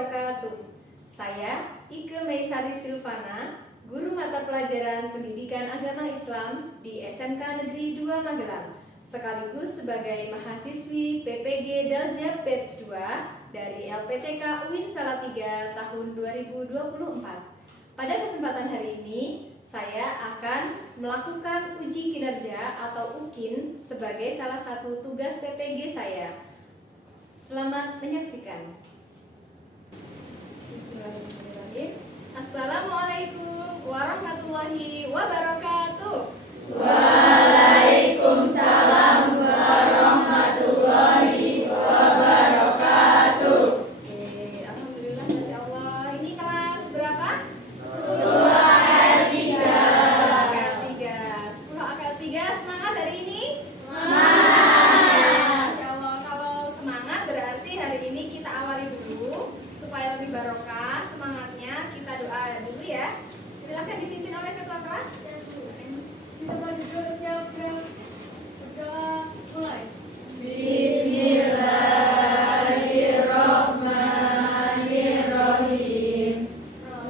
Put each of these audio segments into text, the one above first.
wabarakatuh. Saya Ike Meisari Silvana, Guru Mata Pelajaran Pendidikan Agama Islam di SMK Negeri 2 Magelang, sekaligus sebagai mahasiswi PPG Daljab Batch 2 dari LPTK UIN Salatiga tahun 2024. Pada kesempatan hari ini, saya akan melakukan uji kinerja atau UKIN sebagai salah satu tugas PPG saya. Selamat menyaksikan. Bismillahirrahmanirrahim. Assalamualaikum warahmatullahi wabarakatuh. Waalaikumsalam warahmatullahi wabarakatuh. Oke, alhamdulillah, masya Allah. Ini kelas berapa? 10 AKL 3. 10 AKL 3. Semangat hari ini? Semangat. Masya Allah. Kalau semangat berarti hari ini kita awali dulu supaya lebih barokah semangatnya. Kita doa dulu ya. Silakan dipimpin oleh ketua kelas. Kita mulai dulu, siap, berdoa, mulai. Bismillahirrahmanirrahim.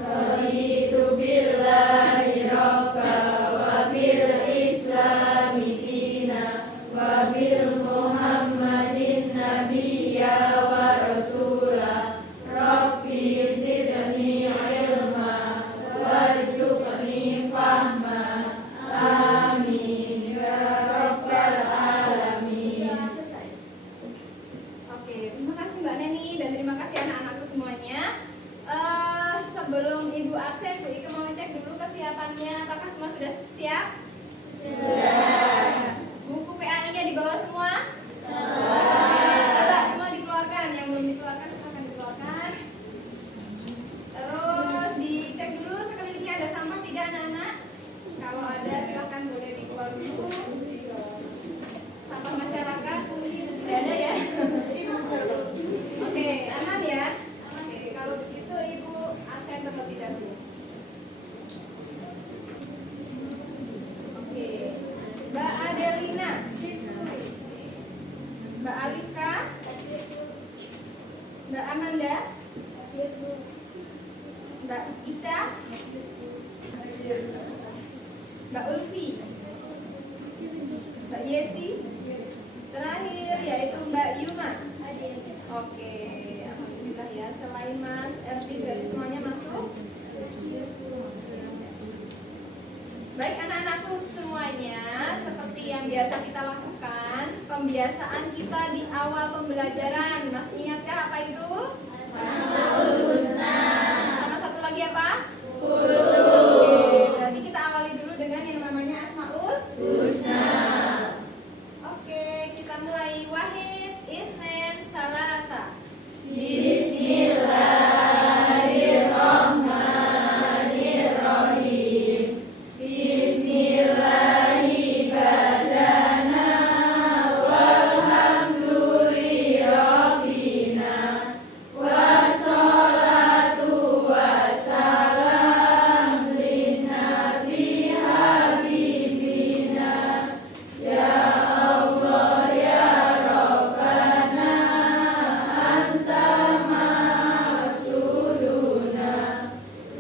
Raditu billahi rabba wa bil islami dina wa bil muhammadin nabiyya wa rasula. Rabbi zidni ilma warzuqni fahma. Amin ya rabbal alamin. Oke, terima kasih Mbak Neni dan terima kasih anak-anakku semuanya. Sebelum Ibu absen, Bu Ike mau cek dulu kesiapannya. Apakah semua sudah siap? Sudah. Buku PAI-nya dibawa semua? Sudah. Coba semua dikeluarkan. Yang belum dikeluarkan silahkan dikeluarkan. Terus dicek dulu sekelilingnya ada sampah tidak anak-anak? Kalau ada silahkan boleh dikeluar dulu. Sampah masyarakat tidak ada ya? Oke, aman ya? Oke, kalau begitu Ibu absen terlebih dahulu. Oke, Mbak Adelina, Mbak Alika, Mbak Amanda, Mbak Ica, Mbak Ulfi, Mbak Yesi, terakhir yaitu Mbak Yuma. Oke, alhamdulillah ya. Selain Mas Erdi, berarti semuanya masuk. Baik anak-anakku semuanya, seperti yang biasa kita lakukan, pembiasaan kita di awal pembelajaran. Mas ingatkah apa itu? Asmaul husna. Sama satu lagi apa? Huruf. Oke, berarti kita awali dulu dengan yang namanya Asmaul Husna. Oke, kita mulai. Wahid, Isnin, Salasa. Bismillahirrahmanirrahim. Bismillahi badana walhamdulillahi rabbina wassalatu wassalam linnabi habibina ya Allah ya Rabbana anta ma'suduna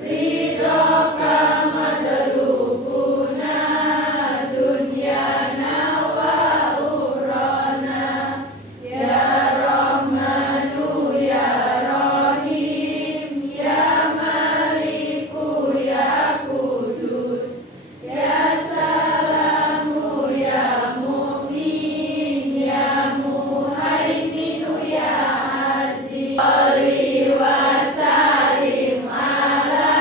ridhoka madlubuna dunyana wa urana ya Rahmanu ya Rahim ya Maliku ya Kudus ya Salamu ya Mu'min ya Muhaiminu ya Aziz. Sholli wa sallim ala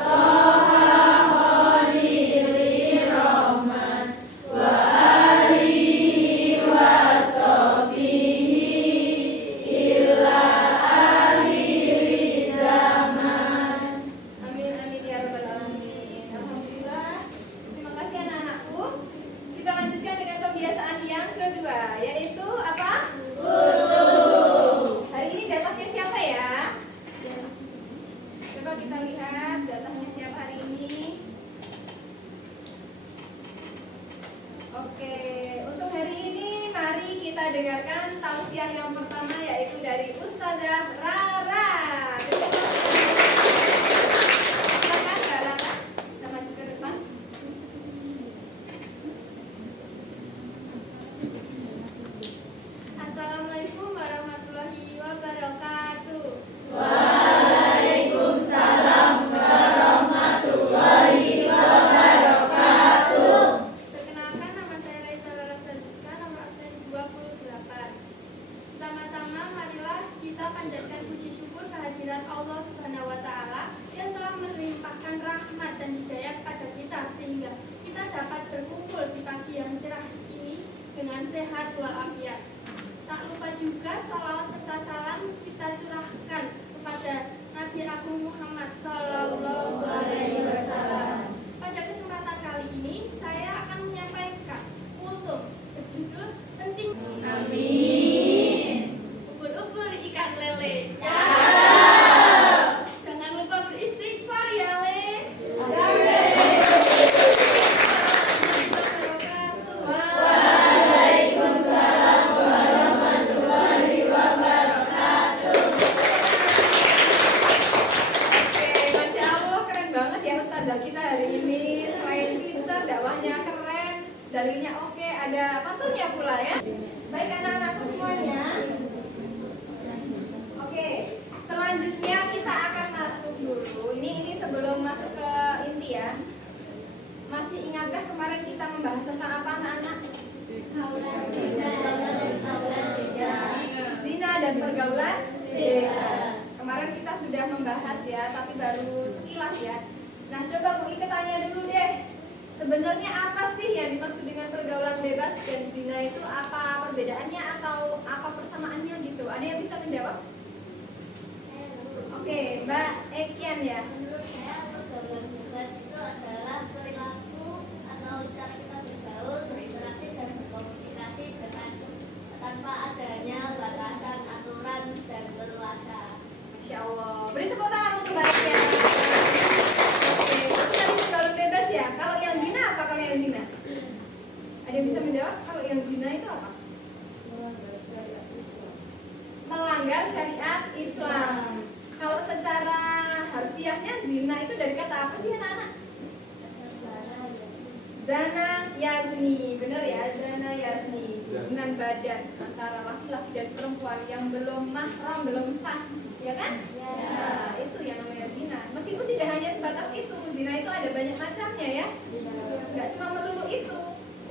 Toha Khalili Rahman wa alihi wa sahbihi illa akhiri zaman. Amin amin ya rabbal alamin. Alhamdulillah. Terima kasih anak-anakku. Kita lanjutkan dengan kebiasaan yang kedua, yaitu apa? Hari ini jatahnya siapa ya? Coba kita lihat jatahnya siapa hari ini. Oke, untuk hari ini mari kita dengarkan tausiah yang pertama yaitu dari Ustazah Rara. yang cerah ini dengan sehat walafiat. Tak lupa juga salawat serta salam kita curahkan kepada Nabi Agung Muhammad Sallallahu Alaihi Wasallam. Pada kesempatan kali ini saya akan menyampaikan kultum berjudul penting. Amin. Ubul-ubul ikan lele. Jangan lupa beristighfar ya le. Waalaikumsalam warahmatullahi wabarakatuh. Oke, Masya Allah, keren banget ya Ustazah kita hari ini. Selain pintar, dakwahnya keren, dalilnya oke, ada pantunnya pula ya. Baik anak-anakku semuanya. Oke, selanjutnya kita akan masuk dulu. Ini sebelum masuk ke inti ya. Masih ingatkah kemarin kita membahas tentang apa anak-anak? Zina dan pergaulan bebas. Kemarin kita sudah membahas ya, tapi baru sekilas ya. Nah, coba Bu Ike tanya dulu deh. Sebenarnya apa sih yang dimaksud dengan pergaulan bebas dan zina itu? Apa perbedaannya atau apa persamaannya gitu? Ada yang bisa menjawab? Oke, Mbak Ekian ya. Menurut saya pergaulan bebas itu adalah perilaku atau cara kita bergaul, berinteraksi dan berkomunikasi dengan tanpa adanya batasan, aturan dan leluasa. Masya Allah. Beri tepuk tangan untuk Mbak Ekian. Oke, itu tadi pergaulan bebas ya. Kalau yang zina apa kalau yang zina? Ada yang bisa menjawab? Kalau yang zina itu apa? Melanggar syariat Islam. Kalau secara harfiahnya zina itu dari kata apa sih anak-anak? Zana yazni, benar ya, zana yazni, hubungan badan antara laki-laki dan perempuan yang belum mahram, belum sah, ya kan? Nah, itu yang namanya zina. Meskipun tidak hanya sebatas itu, zina itu ada banyak macamnya ya. Nggak cuma melulu itu.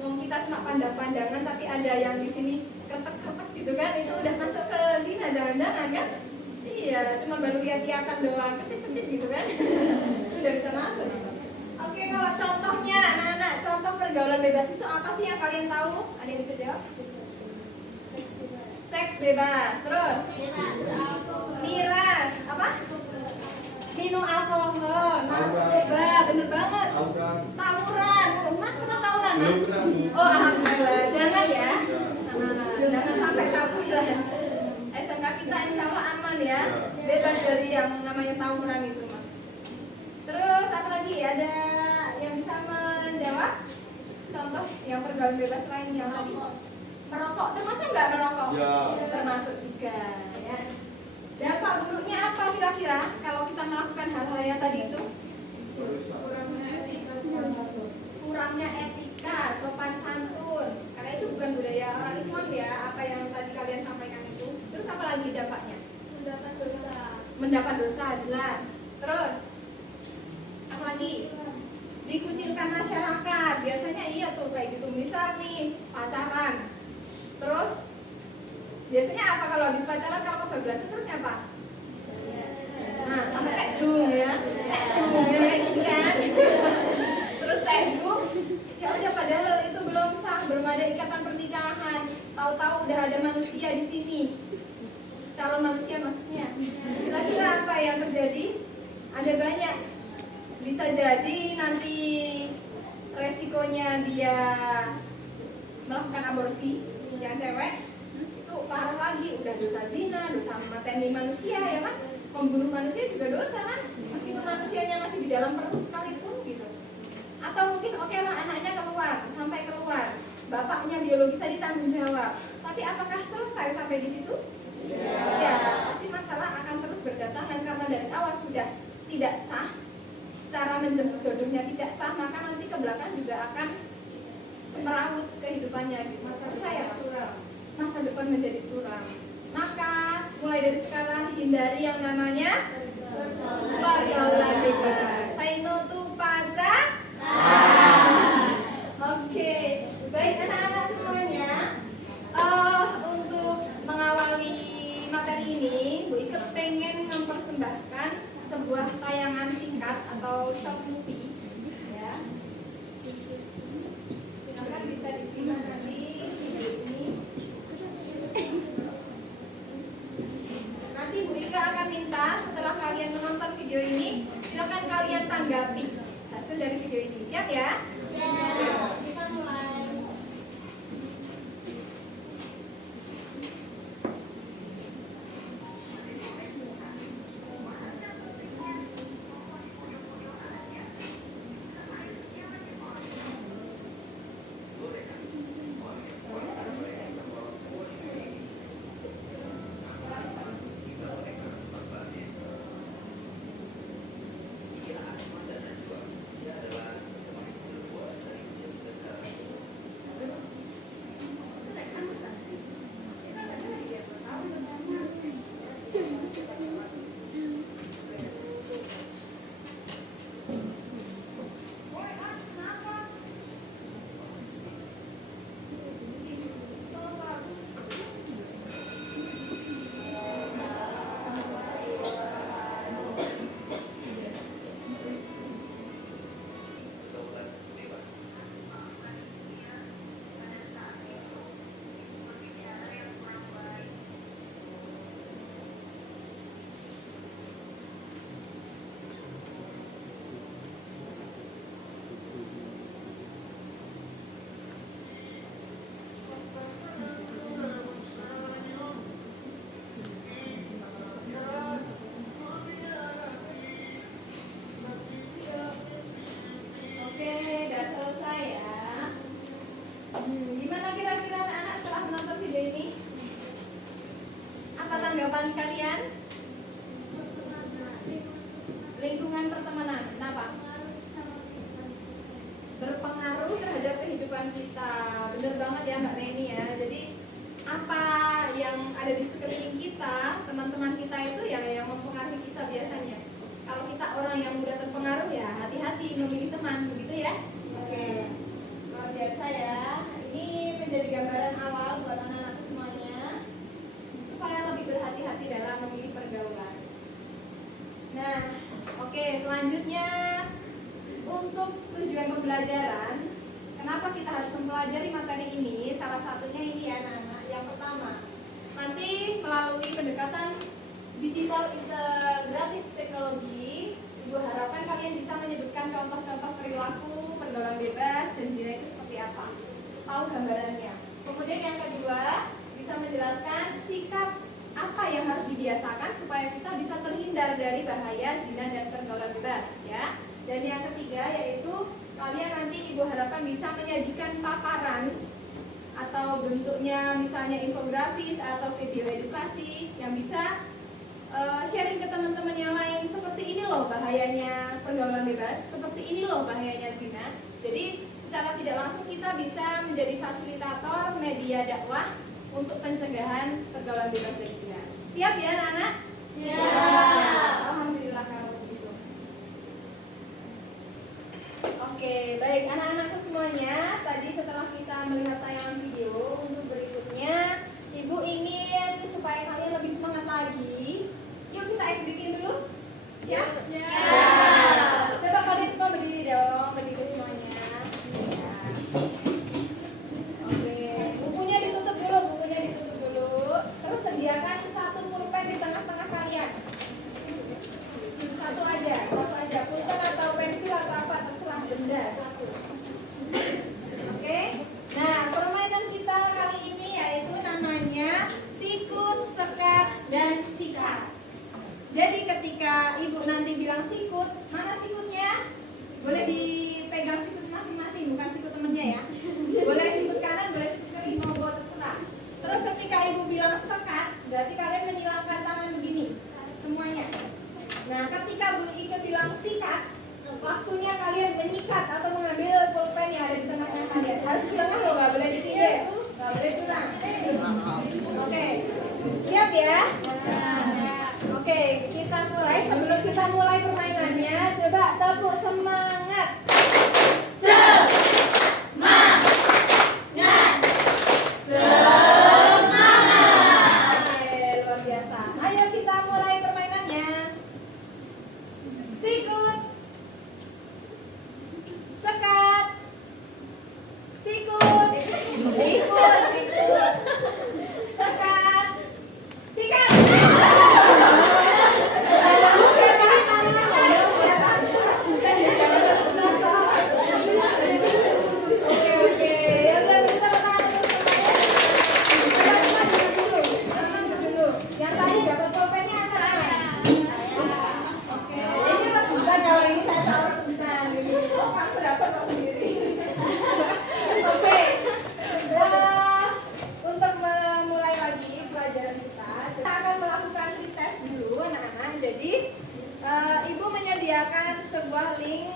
Kita cuma pandang-pandangan, tapi ada yang di sini kretek-kretek gitu kan? Itu udah masuk ke zina, jangan-jangan kan? Iya, cuma baru lihat-lihatan doang, ketik-ketik gitu kan? Itu udah bisa masuk. Oke, kalau contohnya, anak-anak, contoh pergaulan bebas itu apa sih yang kalian tahu? Ada yang bisa jawab? Seks bebas. Terus? Miras. Apa? Minum alkohol. Narkoba. Bener banget. Tawuran. Oh, Mas pernah tawuran, Mas? Oh, alhamdulillah. Jangan ya. Jangan sampai tawuran. SMK kita insya Allah aman ya. Bebas dari yang namanya tawuran itu, Mas. Terus apa lagi? Ada yang bisa menjawab? Contoh yang pergaulan bebas lain yang tadi? Merokok, termasuk nggak merokok? Ya. Termasuk juga ya. Dampak buruknya apa kira-kira kalau kita melakukan hal-hal yang tadi itu? Kurangnya etika, sopan santun. Karena itu bukan budaya orang Islam ya, apa yang tadi kalian sampaikan itu. Terus apa lagi dampaknya? Mendapat dosa. Mendapat dosa, jelas. Terus apa lagi? Dikucilkan masyarakat. Biasanya iya tuh kayak gitu. Misal nih pacaran, terus biasanya apa kalau habis pacaran, kalau kebablasan terusnya apa? Nah, sampai tekdung ya, tekdung ya, gitu kan? Terus tekdung, ya udah padahal itu belum sah, belum ada ikatan pernikahan. Tahu-tahu udah ada manusia di sini, calon manusia maksudnya. Kira-kira apa yang terjadi? Ada banyak. Bisa jadi nanti resikonya dia melakukan aborsi yang cewek itu parah lagi, udah dosa zina, dosa mateni manusia ya kan, membunuh manusia juga dosa kan, meskipun manusianya masih di dalam perut sekalipun gitu. Atau mungkin oke lah anaknya keluar, sampai keluar, bapaknya biologis tadi tanggung jawab, tapi apakah selesai sampai di situ? Ya, pasti masalah akan terus berdatangan karena dari awal sudah tidak sah, cara menjemput jodohnya tidak sah, maka nanti ke belakang juga akan semerawut kehidupannya gitu. Percaya Pak? Masa depan menjadi suram. Maka mulai dari sekarang hindari yang namanya pergaulan bebas. Say no to pacaran. Oke, baik anak-anak semuanya. Untuk mengawali materi ini, Bu Ike pengen mempersembahkan sebuah tayangan singkat atau short movie. Ya. Silakan bisa video ini, silakan kalian tanggapi hasil dari video ini. Siap ya? Ya, kita mulai. Oke, udah selesai ya. Gimana kira-kira anak-anak setelah menonton video ini? Apa tanggapan kalian? Lingkungan pertemanan, kenapa? Berpengaruh terhadap kehidupan kita. Bener banget ya Mbak Neni ya. Jadi apa yang ada di sekeliling kita, teman-teman kita itu yang mempengaruhi kita biasanya. Kalau kita orang yang mudah terpengaruh ya hati-hati memilih teman, begitu ya? Oke, luar biasa ya. Ini menjadi gambaran awal buat anak-anak semuanya supaya lebih berhati-hati dalam memilih pergaulan. Nah, oke, selanjutnya untuk tujuan pembelajaran, kenapa kita harus mempelajari materi ini? Salah satunya ini ya anak-anak. Yang pertama, nanti melalui pendekatan digital integratif teknologi, Ibu harapkan kalian bisa menyebutkan contoh-contoh perilaku pergaulan bebas dan zina itu seperti apa. Tahu gambarannya. Kemudian yang kedua, bisa menjelaskan sikap apa yang harus dibiasakan supaya kita bisa terhindar dari bahaya zina dan pergaulan bebas ya. Dan yang ketiga yaitu kalian nanti Ibu harapkan bisa menyajikan paparan atau bentuknya misalnya infografis atau video edukasi yang bisa sharing ke teman-teman yang lain, seperti ini loh bahayanya pergaulan bebas, seperti ini loh bahayanya zina. Jadi secara tidak langsung kita bisa menjadi fasilitator media dakwah untuk pencegahan pergaulan bebas dan zina. Siap ya anak-anak? Siap. Alhamdulillah kalau begitu. Oke, baik anak-anakku semuanya. Tadi setelah kita melihat tayangan video, untuk berikutnya Ibu ingin supaya kalian lebih semangat lagi. Yuk kita icebreaking dulu. Siap? Siap. Coba kalian semua berdiri dong, berdiri semuanya. Ya. Oke, bukunya ditutup dulu. Terus sediakan satu pulpen di tengah-tengah kalian. Satu aja. Pulpen atau pensil atau apa terserah, benda satu. Oke. Nah, permainan kita kali ini yaitu namanya sikut, sekat, dan sikat. Jadi ketika Ibu nanti bilang sikut, mana sikutnya? Boleh dipegang sikut masing-masing, bukan sikut temennya ya. Boleh sikut kanan, boleh sikut kiri, mau bawa terserah. Terus ketika Ibu bilang sekat, berarti kalian menyilangkan tangan begini, semuanya. Nah, ketika Bu Ike bilang sikat, waktunya kalian menyikat atau mengambil pulpen yang ada di tengah-tengah kalian. Harus di tengah loh, nggak boleh di pinggir, nggak boleh curang. Oke, siap ya? Oke, kita mulai. Sebelum kita mulai permainannya, coba tepuk semangat. Oke, luar biasa. Ayo kita mulai permainannya. Sikut, sekat, sikut, sekat, sikat. Ibu menyediakan sebuah link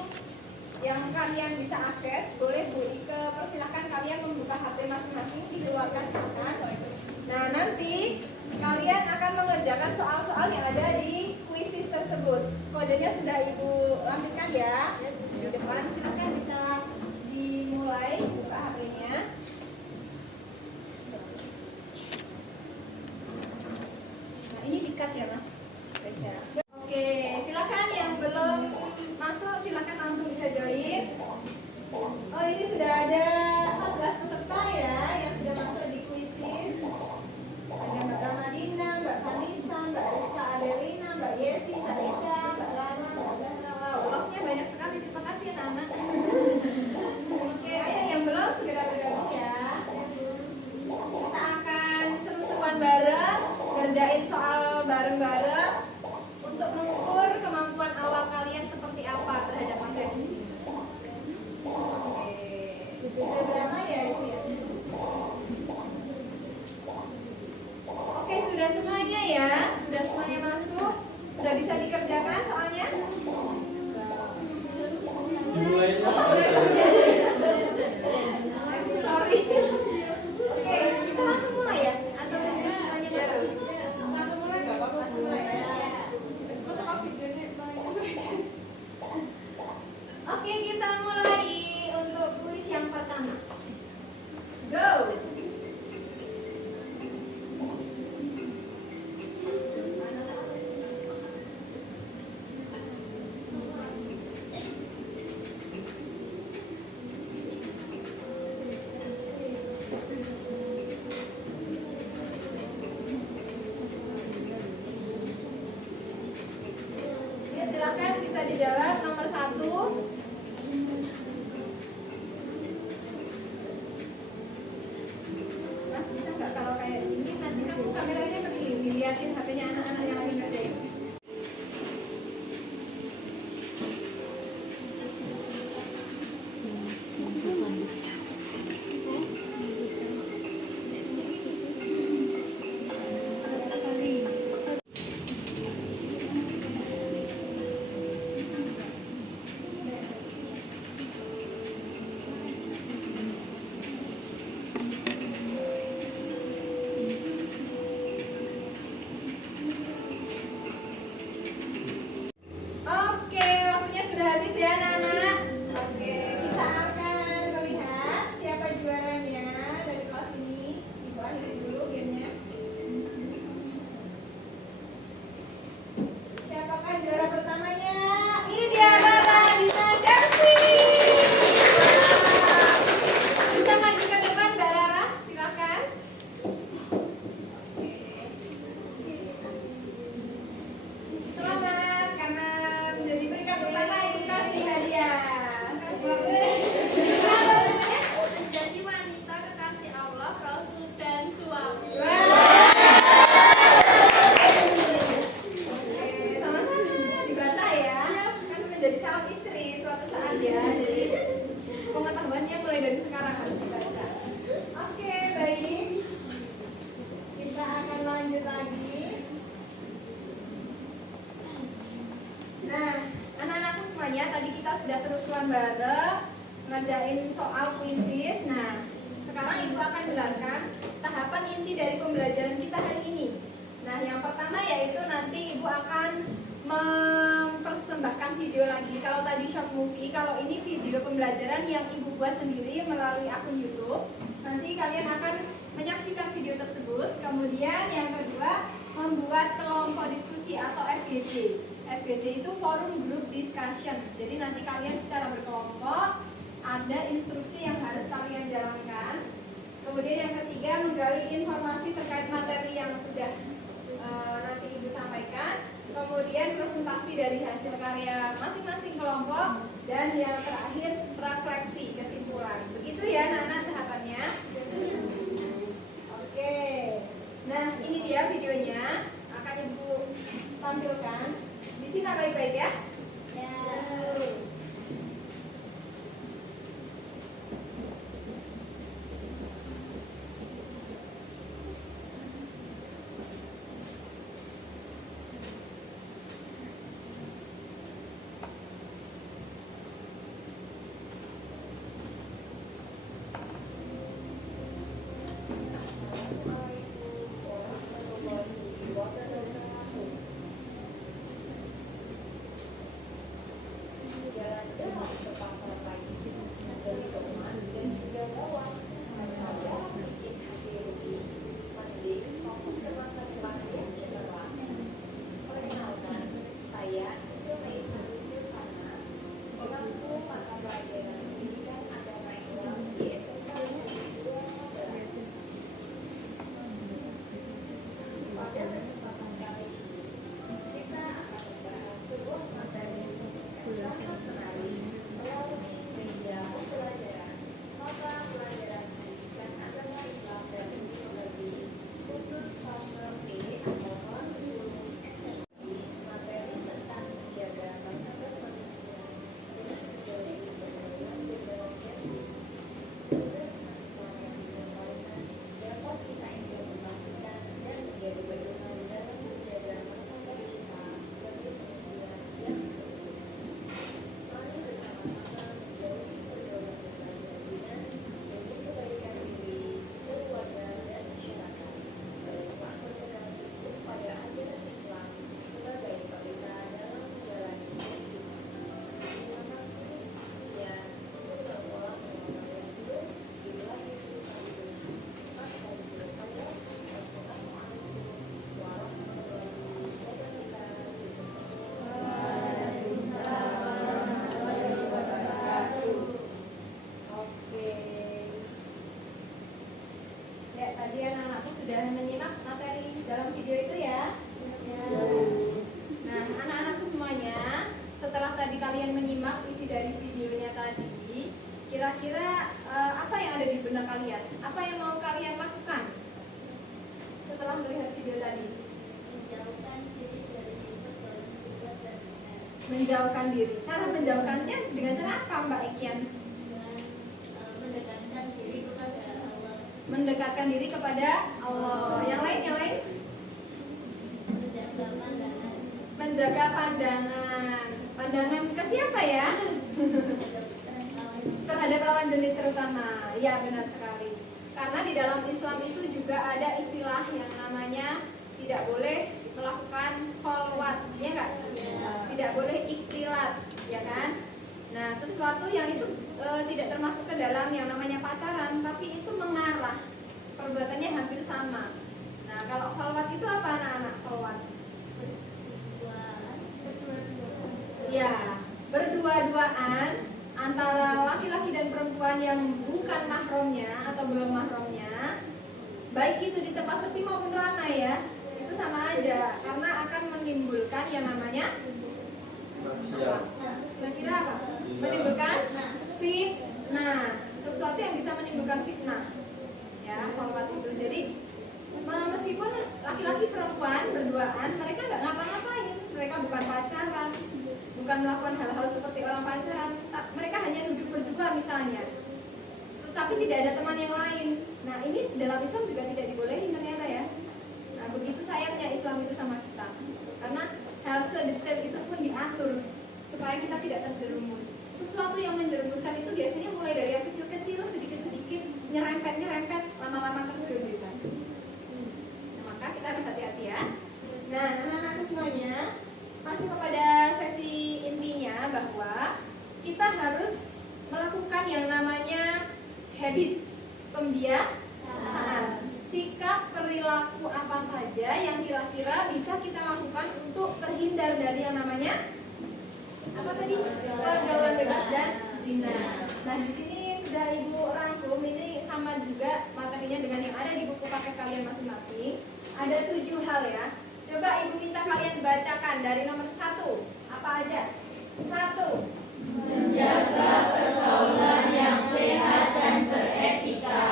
yang kalian bisa akses. Boleh Bu Ike, persilahkan kalian membuka HP masing-masing, dikeluarkan silakan. Nah, nanti kalian akan mengerjakan soal-soal yang ada di kuisis tersebut. Kodenya sudah Ibu lampirkan ya. Di depan silakan bisa dimulai buka HP-nya. Nah, ini di-cut ya, Mas. Oke, silakan yang belum masuk silakan langsung bisa join. Oh, ini sudah ada 14 peserta ya yang sudah masuk di kuisis. Ada Mbak Ramadina, Mbak Vanessa, Mbak Rizka Adelina, Mbak Yesi, Mbak Ica, Mbak Rana, Mbak Zahra. Wow, ulangnya banyak sekali. Terima kasih anak-anak. Oke, ayo yang belum segera bergabung ya. Kita akan seru-seruan bareng, ngerjain soal bareng-bareng untuk mengukur kemampuan awal kalian seperti apa terhadap materi. Oke, sudah berapa ya Ibu ya? Oke, sudah semuanya ya? Sudah semuanya masuk? Sudah bisa dikerjakan soalnya? Mulainya Sorry. Oke, kita langsung mulai ya? Atau nunggu semuanya masuk? Langsung mulai nggak apa-apa? Langsung mulai ya? Oke, kita mulai untuk kuis yang pertama. Go! Ya, silakan bisa dijawab nomor 1. Mas bisa nggak kalau kayak gini nanti kamu kameranya keliling dilihatin HP-nya anak-anak yang lagi ngerjain. Oke, waktunya sudah habis ya anak-anak. Oke, kita akan melihat siapa juaranya dari kelas ini. Ibu akhiri dulu gamenya. Siapakah juara pertamanya? Ini dia Rara Dina Jarsi. Bisa maju ke depan Mbak Rara, silakan. Selamat karena menjadi peringkat pertama Ibu kasih hadiah. Menjadi wanita kekasih Allah, Rasul dan suami. Oke, sama-sama dibaca ya. Kan menjadi calon istri suatu saat ya. Jadi pengetahuannya mulai dari sekarang harus dibaca. Oke, baik. Kita akan lanjut lagi. Nah, anak-anakku semuanya, tadi kita sudah seru-seruan bareng ngerjain soal kuisis. Nah, sekarang Ibu akan jelaskan tahapan inti dari pembelajaran kita hari ini. Nah, yang pertama yaitu nanti Ibu akan mempersembahkan video lagi. Kalau tadi short movie, kalau ini video pembelajaran yang Ibu buat sendiri melalui akun YouTube. Nanti kalian akan menyaksikan video tersebut. Kemudian yang kedua, membuat kelompok diskusi atau FGD. FGD itu forum group discussion. Jadi nanti kalian secara berkelompok ada instruksi yang harus kalian jalankan. Kemudian yang ketiga, menggali informasi terkait materi yang sudah nanti Ibu sampaikan. Kemudian presentasi dari hasil karya masing-masing kelompok. Dan yang terakhir, refleksi kesimpulan. Begitu ya anak-anak tahapannya. Oke. Nah, ini dia videonya. Akan Ibu tampilkan. Disimak baik-baik ya. Ya. Selamat menarik melalui media pembelajaran mata pelajaran pendidikan agama Islam dan teknologi khusus fase B atau kelas 10 SMP, materi tentang menjaga martabat manusia dengan menjauhi pergaulan bebas dan zina. Semoga pesan-pesan yang disampaikan dapat kita implementasikan dan menjadi pedoman dalam menjaga martabat kita sebagai manusia yang sempurna. Mari bersama-sama menjauhi pergaulan bebas dan zina demi kebaikan diri, keluarga, dan masyarakat. Teruslah berpegang teguh pada ajaran Islam sebagai pelita dalam menjalani kehidupan. Terima kasih. Sekian. Wassalamualaikum warahmatullahi wabarakatuh. Oke. Ya, tadi anak-anakku sudah menyimak materi dalam video itu ya. Nah, anak-anakku semuanya, setelah tadi kalian menyimak isi dari videonya tadi, kira-kira apa yang ada di benak kalian? Apa yang mau kalian lakukan setelah melihat video tadi? Menjauhkan diri dari pergaulan bebas dan zina Menjauhkan diri. Cara menjauhkannya dengan cara apa, Mbak Ikian? dengan mendekatkan diri kepada Allah, Mendekatkan diri kepada Allah. Yang lain, yang lain? menjaga pandangan Menjaga pandangan. Pandangan ke siapa ya? Terhadap lawan jenis terutama. Ya, benar sekali. Karena di dalam Islam itu juga ada istilah yang namanya tidak boleh melakukan kholwat, ya enggak? Tidak boleh ikhtilat, ya kan? Nah, sesuatu yang itu tidak termasuk ke dalam yang namanya pacaran, tapi itu mengarah. Perbuatannya hampir sama. Nah, kalau kholwat itu apa anak-anak? Kholwat. Ya, berdua-duaan antara laki-laki dan perempuan yang bukan mahramnya atau belum mahramnya, baik itu di tempat sepi maupun ramai ya, itu sama aja karena akan menimbulkan yang namanya kira-kira apa? Menimbulkan fitnah, sesuatu yang bisa menimbulkan fitnah. Ya, kholwat itu. Jadi meskipun laki-laki perempuan berduaan, mereka nggak ngapa-ngapain, mereka bukan pacaran, bukan melakukan hal-hal seperti orang pacaran, mereka hanya duduk berdua misalnya, tetapi tidak ada teman yang lain. Nah, ini dalam Islam juga tidak dibolehin ternyata ya. Nah, begitu sayangnya Islam itu sama kita, karena hal sedetail itu pun diatur supaya kita tidak terjerumus. Sesuatu yang menjerumuskan itu biasanya mulai dari yang kecil-kecil, sedikit-sedikit, nyerempet-nyerempet, lama-lama terjun bebas. Nah, maka kita harus hati-hati ya. Nah, anak-anak semuanya, masuk kepada sesi intinya bahwa kita harus melakukan yang namanya habits, pembiasaan. Sikap perilaku apa saja yang kira-kira bisa kita lakukan untuk terhindar dari yang namanya apa tadi? Pergaulan bebas dan zina. Nah, di sini sudah Ibu rangkum, ini sama juga materinya dengan yang ada di buku paket kalian masing-masing. Ada 7 hal ya. Coba Ibu minta kalian bacakan dari nomor 1. Apa aja? 1. menjaga pergaulan yang sehat dan beretika,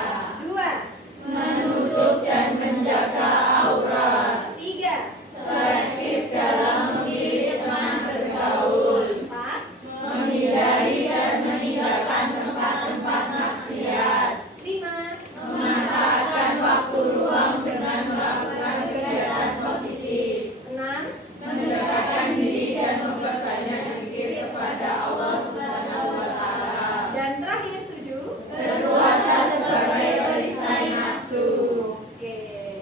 2. menutup dan menjaga aurat, 3. selektif dalam memilih teman bergaul, 4. menghindari dan meninggalkan tempat-tempat maksiat, 5. memanfaatkan waktu luang dengan melakukan kegiatan positif, 6. mendekatkan diri dan memperbanyak zikir kepada Allah Subhanahu wa Ta'ala, Dan terakhir 7. berpuasa sebagai perisai nafsu. Oke,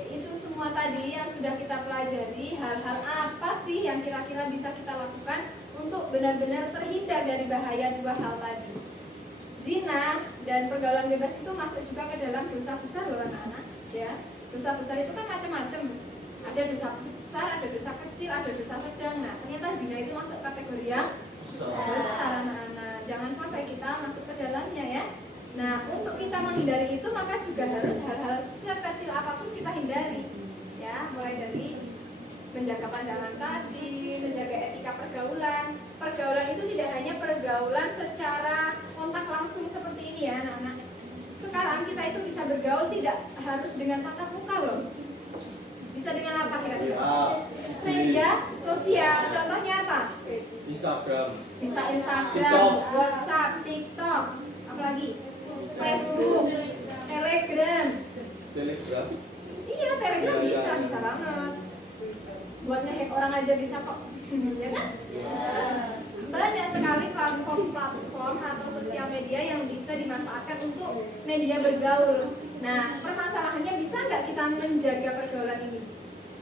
itu semua tadi yang sudah kita pelajari. Hal-hal apa sih yang kira-kira bisa kita lakukan untuk benar-benar terhindar dari bahaya 2 hal tadi? Zina dan pergaulan bebas itu masuk juga ke dalam dosa besar loh anak-anak. Ya, dosa besar itu kan macam-macam. Ada dosa besar, ada dosa kecil, ada dosa sedang. Nah, ternyata zina itu masuk kategori yang besar anak-anak. Jangan sampai kita masuk ke dalamnya ya. Nah, untuk kita menghindari itu maka juga harus hal-hal sekecil apapun kita hindari. Ya, mulai dari menjaga pandangan tadi, menjaga etika pergaulan. Pergaulan itu tidak pergaulan secara kontak langsung seperti ini ya anak-anak. Sekarang kita itu bisa bergaul tidak harus dengan tatap muka loh. Bisa dengan apa kira-kira? Media sosial. Contohnya apa? Instagram. Bisa Instagram, TikTok. WhatsApp, TikTok, apalagi Facebook, Telegram. Telegram. Iya, Telegram Iya, bisa, iya. bisa banget. Buat ngehack orang aja bisa kok. Ya kan? Banyak sekali platform atau sosial media yang bisa dimanfaatkan untuk media bergaul. Nah, permasalahannya bisa nggak kita menjaga pergaulan ini?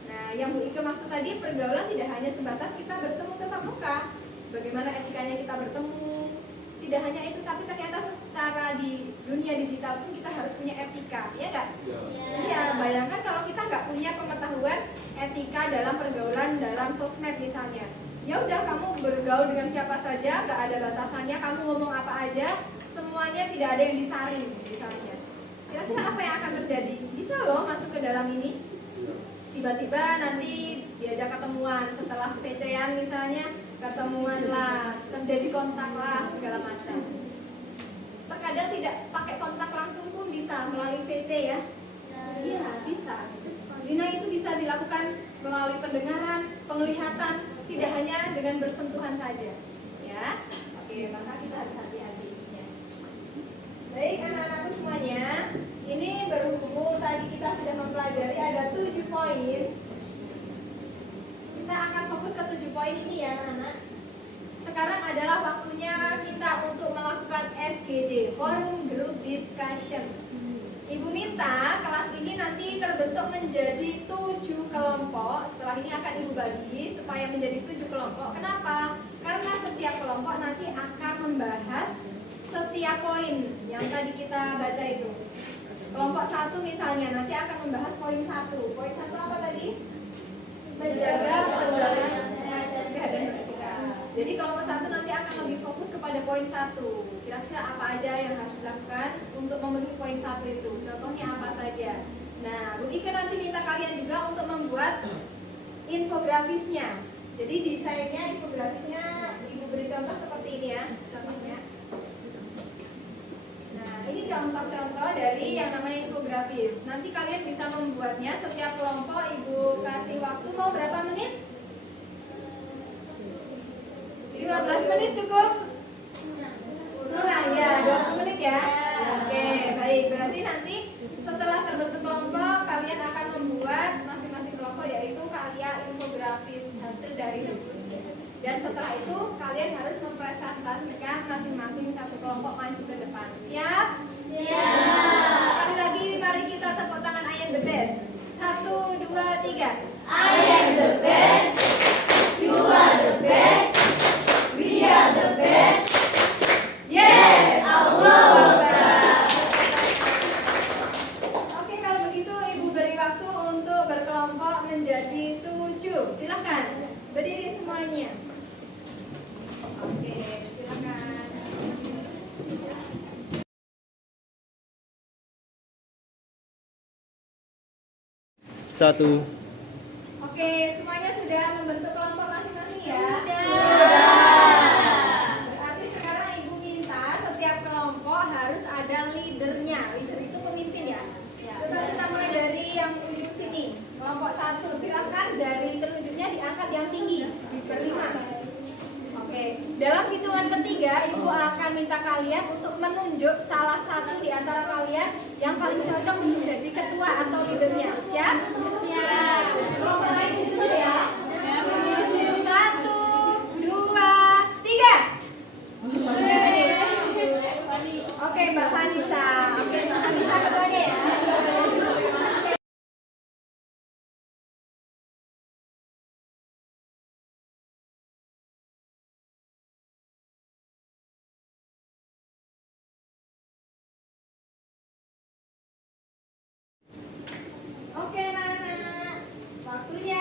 Nah, yang Bu Ike maksud tadi, pergaulan tidak hanya sebatas kita bertemu tatap muka. Bagaimana etikanya kita bertemu? Tidak hanya itu, tapi ternyata secara di dunia digital pun kita harus punya etika, ya nggak? Iya, bayangkan kalau kita nggak punya pengetahuan etika dalam pergaulan dalam sosmed misalnya. Ya udah, kamu bergaul dengan siapa saja, nggak ada batasannya, kamu ngomong apa aja, semuanya tidak ada yang disaring misalnya. Kira-kira apa yang akan terjadi? Bisa loh masuk ke dalam ini. Tiba-tiba nanti diajak ketemuan setelah PC-an misalnya, ketemuan lah, terjadi kontak lah, segala macam. Terkadang tidak pakai kontak langsung pun bisa melalui PC ya. Iya, bisa. Zina itu bisa dilakukan melalui pendengaran, penglihatan, tidak hanya dengan bersentuhan saja. Ya, oke, maka kita harus hati-hati. Ya. Baik, anak-anakku semuanya, ini berhubung tadi kita sudah mempelajari ada 7 poin. Kita akan fokus ke 7 poin ini ya, anak-anak. Sekarang adalah waktunya kita untuk melakukan FGD, Forum Group Discussion. Ibu minta kelas ini nanti terbentuk menjadi 7 kelompok. Setelah ini akan Ibu bagi supaya menjadi 7 kelompok. Kenapa? Karena setiap kelompok nanti akan membahas setiap poin yang tadi kita baca itu. Kelompok 1 misalnya nanti akan membahas poin 1. Poin 1 apa tadi? Menjaga pergaulan sehat dan beretika. Jadi kelompok 1 nanti akan lebih fokus kepada poin 1. Kira-kira apa aja yang harus dilakukan untuk memenuhi poin 1 itu? Contohnya apa saja? Nah, Bu Ike nanti minta kalian juga untuk membuat infografisnya. Jadi desainnya, infografisnya Ibu beri contoh seperti ini ya, contohnya. Nah, ini contoh-contoh dari yang namanya infografis. Nanti kalian bisa membuatnya, setiap kelompok Ibu kasih waktu mau berapa menit? 15 menit cukup? Kurang ya, 20 menit ya. Oke, baik. Berarti nanti setelah terbentuk kelompok, kalian akan membuat masing-masing kelompok yaitu karya infografis hasil dari diskusi. Dan setelah itu kalian harus mempresentasikan masing-masing satu kelompok maju ke depan. Siap? Siap. Sekali lagi mari kita tepuk tangan I am the best. 1, 2, 3. I am the best. You are the best. We are the best. Yes, Allah. Oke, kalau begitu Ibu beri waktu untuk berkelompok menjadi 7. Silakan berdiri semuanya. Oke, silakan. Satu. Oke, semuanya sudah membentuk kelompok masing-masing ya? Berarti sekarang Ibu minta setiap kelompok harus ada leadernya. Leader itu pemimpin ya? Coba kita mulai dari yang ujung sini. Kelompok 1, silakan jari telunjuknya diangkat yang tinggi. Berlima. Oke, dalam hitungan ketiga Ibu akan minta kalian untuk menunjuk salah satu di antara kalian yang paling cocok untuk jadi ketua atau leadernya. Siap? Siap. Kelompok lain dulu ya. 1, 2, 3. Oke, Mbak Vanessa. Oke, Mbak Vanessa ketuanya ya. Oke, anak-anak. Waktunya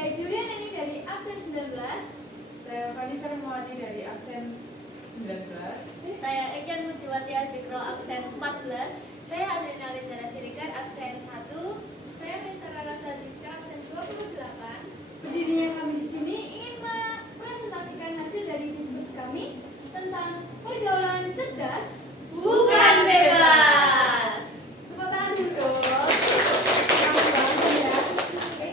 Saya Julian ini dari absen 19. Saya Fani Sarmawati dari absen 19. Saya Eken Mujiwati Adikro absen 14. Saya Adelina Rizara Siregar absen 1. Saya Nisa Rasa Diska absen 28. Berdirinya kami di sini ingin mempresentasikan hasil dari diskusi kami tentang pergaulan cerdas Bukan bebas. Tepuk tangan dulu dong. Keren banget ya. Oke.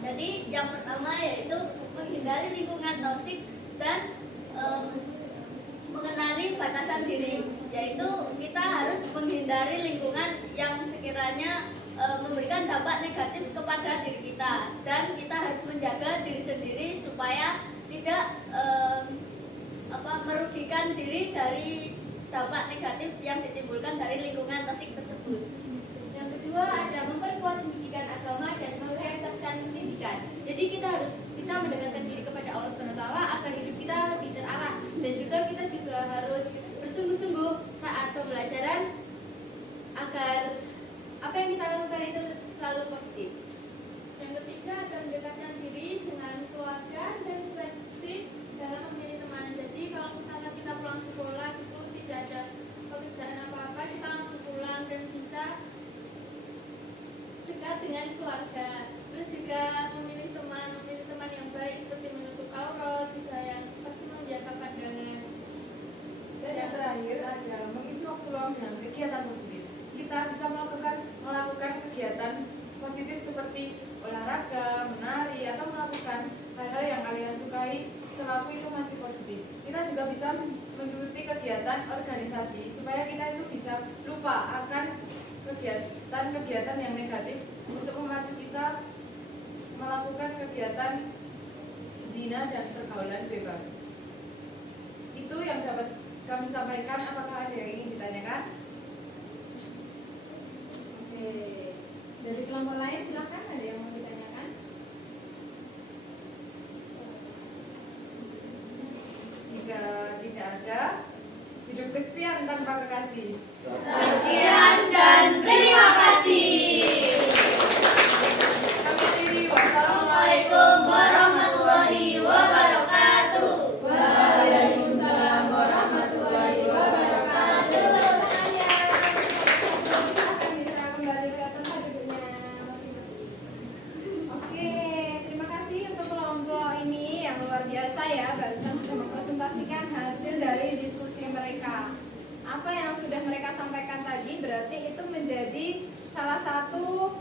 Jadi yang pertama yaitu menghindari lingkungan toksik dan mengenali batasan diri, yaitu kita harus menghindari lingkungan yang sekiranya memberikan dampak negatif kepada diri kita, dan kita harus menjaga diri sendiri supaya tidak merugikan diri dari dampak negatif yang ditimbulkan dari lingkungan toksik tersebut. Yang kedua ada memperkuat pendidikan agama dan memprioritaskan pendidikan. Jadi kita harus bisa mendekatkan diri kepada Allah SWT agar hidup kita lebih terarah, dan juga kita juga harus bersungguh-sungguh saat pembelajaran agar apa yang kita lakukan itu selalu positif. Yang ketiga ada mendekatkan diri dengan keluarga dan selektif dalam memilih teman. Jadi kalau misalnya kita pulang sekolah itu tidak ada pekerjaan apa-apa, kita langsung pulang dan bisa dekat dengan keluarga. Terus juga memilih teman yang baik seperti menutup aurat, juga yang pasti menjaga pandangan. Dan yang terakhir adalah mengisi waktu luang dengan kegiatan positif. Kita bisa melakukan kegiatan positif seperti olahraga, menari, atau melakukan hal-hal yang kalian sukai selama itu masih positif. Kita juga bisa mengikuti kegiatan organisasi supaya kita itu bisa lupa akan kegiatan-kegiatan yang negatif untuk memacu kita melakukan kegiatan zina dan pergaulan bebas. Itu yang dapat kami sampaikan. Apakah ada yang ingin ditanyakan? Oke. Dari kelompok lain silakan, ada yang mau ditanyakan? Jika tidak ada, hidup kesepian tanpa kekasih. Sekian dan terima kasih. Kami akhiri. Assalamualaikum warahmatullahi wabarakatuh. Waalaikumsalam warahmatullahi wabarakatuh. Silakan bisa kembali ke tempat duduknya masing-masing. Oke, terima kasih untuk kelompok ini yang luar biasa ya, barusan sudah mempresentasikan hasil dari diskusi mereka. Apa yang sudah mereka sampaikan tadi berarti itu menjadi salah satu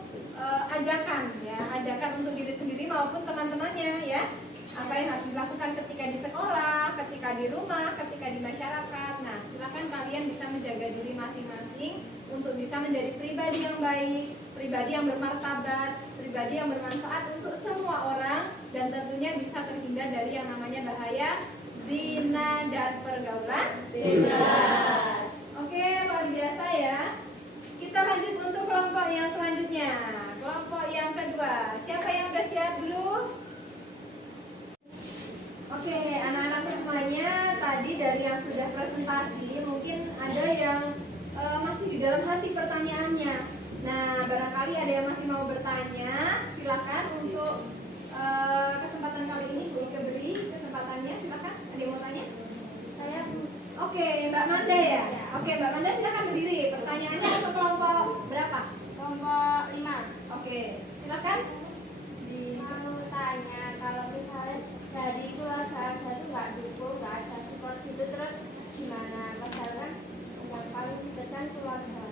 ajakan ya, ajakan untuk diri sendiri maupun teman-temannya ya. Apa yang harus dilakukan ketika di sekolah, ketika di rumah, ketika di masyarakat. Nah, silakan kalian bisa menjaga diri masing-masing untuk bisa menjadi pribadi yang baik, pribadi yang bermartabat, pribadi yang bermanfaat untuk semua orang, dan tentunya bisa terhindar dari yang namanya bahaya zina dan pergaulan bebas. Oke, luar biasa ya. Kita lanjut untuk kelompok yang selanjutnya. Kelompok yang kedua. Siapa yang udah siap dulu? Oke, anak-anakku semuanya, tadi dari yang sudah presentasi mungkin ada yang masih di dalam hati pertanyaannya. Nah, barangkali ada yang masih mau bertanya, silakan untuk kesempatan kali ini Bu Ike beri kesempatannya, silakan. Ada yang mau tanya? Saya Oke, Mbak Manda ya? Oke, Mbak Manda silakan berdiri. Pertanyaannya untuk kelompok berapa? kelompok 5. Oke, silakan. Mau tanya, kalau misalnya dari keluarga saya tuh nggak dukung, nggak ada support gitu, terus gimana? Misalkan yang paling dekat kan keluarga.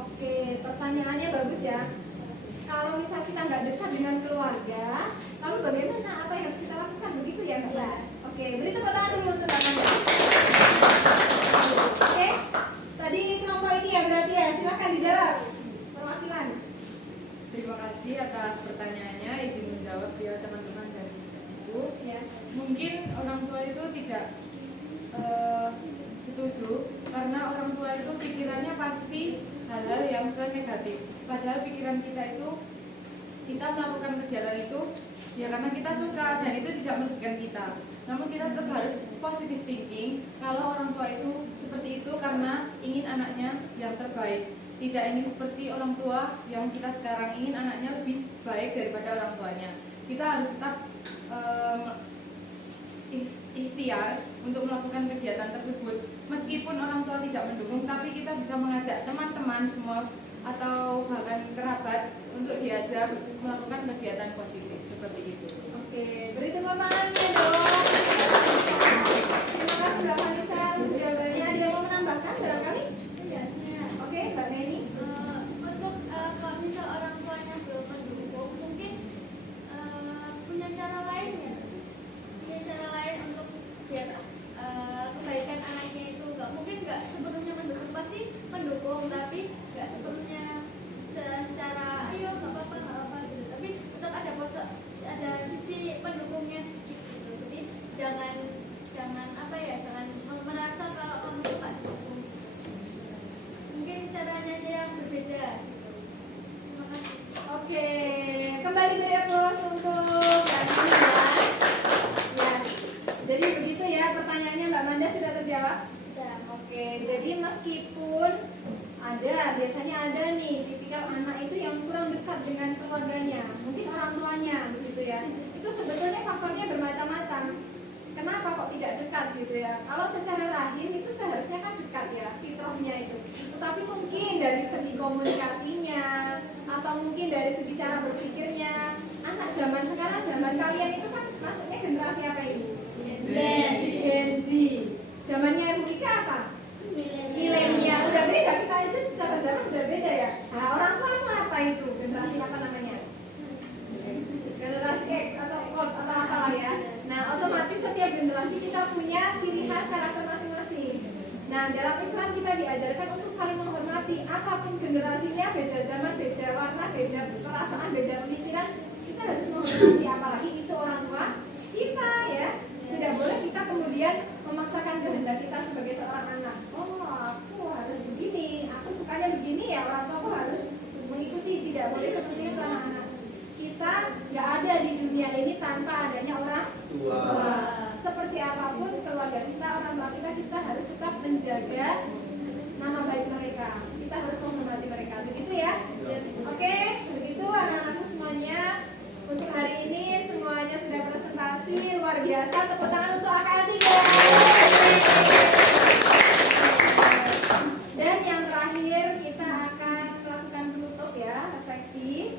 Oke, pertanyaannya bagus ya. Kalau misal kita nggak dekat dengan keluarga, lalu bagaimana? Apa yang harus kita lakukan? Begitu ya Mbak? Ya. Oke, beri tepuk tangan dulu untuk Mbak Manda. Oke, tadi kelompok ini ya berarti ya. Silakan dijawab. Perwakilan. Terima kasih atas pertanyaannya. Izin menjawab ya teman-teman dan ibu. Ya. Mungkin orang tua itu tidak setuju karena orang tua itu pikirannya pasti hal-hal yang ke negatif. Padahal pikiran kita itu, kita melakukan kegiatan itu ya karena kita suka dan itu tidak merugikan kita. Namun kita tetap harus positive thinking kalau orang tua itu seperti itu karena ingin anaknya yang terbaik. tidak ingin seperti orang tua yang kita sekarang ingin anaknya lebih baik daripada orang tuanya. Kita harus tetap ikhtiar untuk melakukan kegiatan tersebut. Meskipun orang tua tidak mendukung, tapi kita bisa mengajak teman-teman semua atau bahkan kerabat untuk diajak melakukan kegiatan positif seperti itu. Oke, beri tepuk tangannya dong. Terima kasih Mbak Vanessa untuk jawabannya. Ada yang mau menambahkan barangkali? Oke, Mbak Neni. Untuk kalau misal orang tuanya belum mendukung, mungkin punya cara lain ya, punya cara lain untuk biar kebaikan anaknya itu nggak sepenuhnya mendukung, pasti mendukung tapi nggak sepenuhnya secara ayo nggak apa-apa gitu, tapi tetap ada sisi pendukungnya sedikit gitu. Jadi jangan merasa kalau kamu itu nggak dukung. Mungkin caranya aja yang berbeda gitu. Terima kasih. Oke, kembali beri aplaus untuk Mbak Neni ya. Jadi begitu ya pertanyaannya Mbak Manda sudah terjawab? Sudah. Oke, jadi meskipun biasanya ada nih tipikal anak itu yang kurang dekat dengan keluarganya, mungkin orang tuanya begitu ya. Itu sebetulnya faktornya bermacam-macam. Kenapa kok tidak dekat gitu ya? Kalau secara rahim itu seharusnya kan dekat ya, fitrahnya itu. Tetapi mungkin dari segi komunikasinya atau mungkin dari segi cara berpikirnya, anak zaman sekarang, zaman kalian itu kan masuknya generasi apa ini? Gen Z. Zamannya Ibu Ika apa? Milenial. Udah beda, kita aja secara zaman udah beda ya. Nah, orang tuamu apa itu? Generasi apa namanya? Generasi X atau Y atau apalah ya. Nah, otomatis setiap generasi kita punya ciri khas karakter masing-masing. Nah, dalam Islam kita diajarkan untuk saling menghormati. Apapun generasinya, beda zaman, beda warna, beda perasaan, beda pemikiran, kita harus menghormati. Apalagi itu orang tua kita ya. Tidak boleh kita kemudian memaksakan kehendak kita sebagai seorang anak. Oh, aku harus begini, aku sukanya begini ya, orang tua aku harus mengikuti. Tidak boleh seperti itu anak-anak. Kita nggak ada di dunia ini tanpa adanya orang Tua. Seperti apapun keluarga kita, orang tua kita harus tetap menjaga nama baik mereka. Kita harus menghormati mereka. Begitu ya? Oke, begitu anak-anakku semuanya. Untuk hari ini semuanya sudah presentasi luar biasa. Tepuk tangan untuk AKL 3. Dan yang terakhir kita akan melakukan penutup ya, refleksi.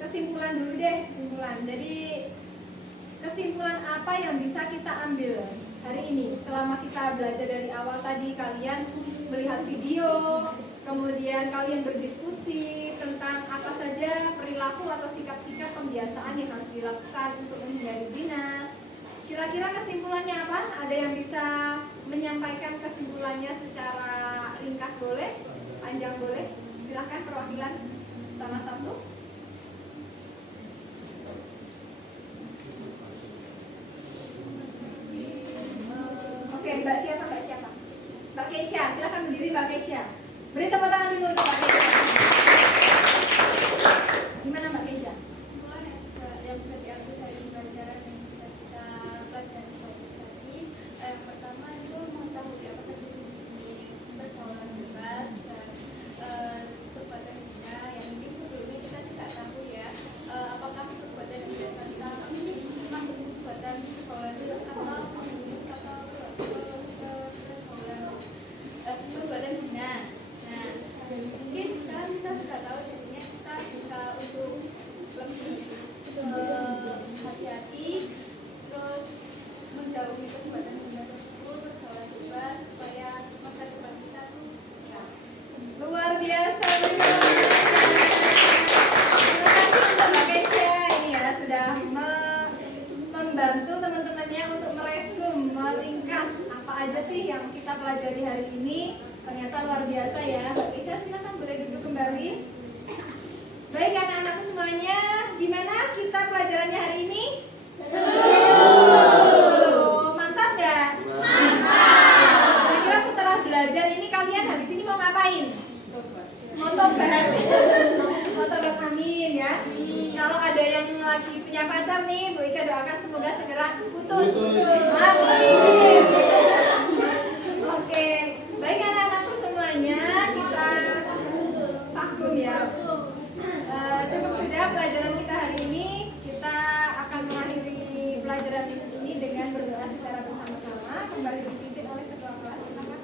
Kesimpulan dulu deh, kesimpulan. Jadi kesimpulan apa yang bisa kita ambil hari ini selama kita belajar dari awal tadi? Kalian melihat video, kemudian kalian berdiskusi tentang apa saja perilaku atau sikap-sikap pembiasaan yang harus dilakukan untuk menghindari zina. Kira-kira kesimpulannya apa? Ada yang bisa menyampaikan kesimpulannya secara ringkas boleh? Panjang boleh? Silahkan perwakilan salah satu. Oke, Mbak siapa? Mbak Keisha, silahkan berdiri Mbak Keisha. Beri tepuk tangan dulu untuk Mbak Keisha. Gimana Mbak Keisha? Kesimpulan yang bisa diambil dari pelajaran yang sudah kita pelajari tadi, yang pertama itu mengetahui apa saja jenis pergaulan bebas dan perbuatan zina. Yang ini sebelumnya kita tidak tahu ya, apakah perbuatan yang biasa kita lakukan ini memang perbuatan pergaulan bebas atau perbuatan zina. Nah, mungkin kita sudah tahu jadinya kita bisa untuk lebih hati-hati, terus menjauhi perbuatan zina tersebut, pergaulan bebas supaya masa depan kita tuh ya. Luar biasa. Terima kasih untuk Mbak Keisha ini ya sudah membantu teman-temannya untuk meresum, meringkas apa aja sih yang kita pelajari hari ini. Ternyata luar biasa ya. Mbak Keisha silakan boleh duduk kembali. Baik anak-anakku semuanya, gimana kita pelajarannya hari ini? Seru. Mantap nggak? Mantap. Kira-kira setelah belajar ini kalian habis ini mau ngapain? Mau tobat. Mau tobat, amin ya. Kalau ada yang lagi punya pacar nih, Bu Ika doakan semoga segera putus. Amin. Oke, baik anak-anakku semuanya, kita pelajaran kita hari ini. Kita akan mengakhiri pelajaran ini dengan berdoa secara bersama-sama. Kembali dipimpin oleh ketua kelas. Silakan.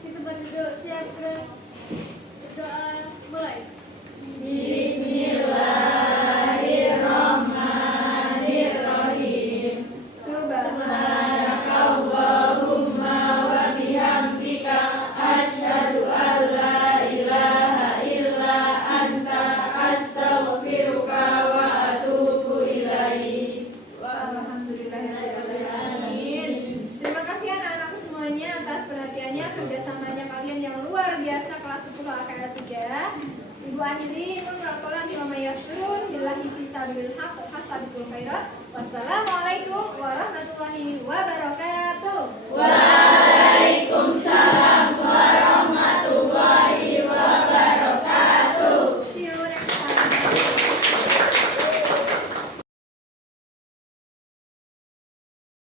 Kita berduduk siap berdoa mulai. Bismillahirrahmanirrahim. Subhanakallahumma wa bihamdika asyhadu an la ilaha illa anta astaghfiruka wa atubu ilaik. Alhamdulillahirrahmanirrahim. Terima kasih anak-anakku semuanya atas perhatiannya, kerjasamanya kalian yang luar biasa kelas 10 AKL 3. Ibu akhiri, nun wal qalam bima yasturun, billahi fisabilil haq, fastabiqul khairat. Wassalamu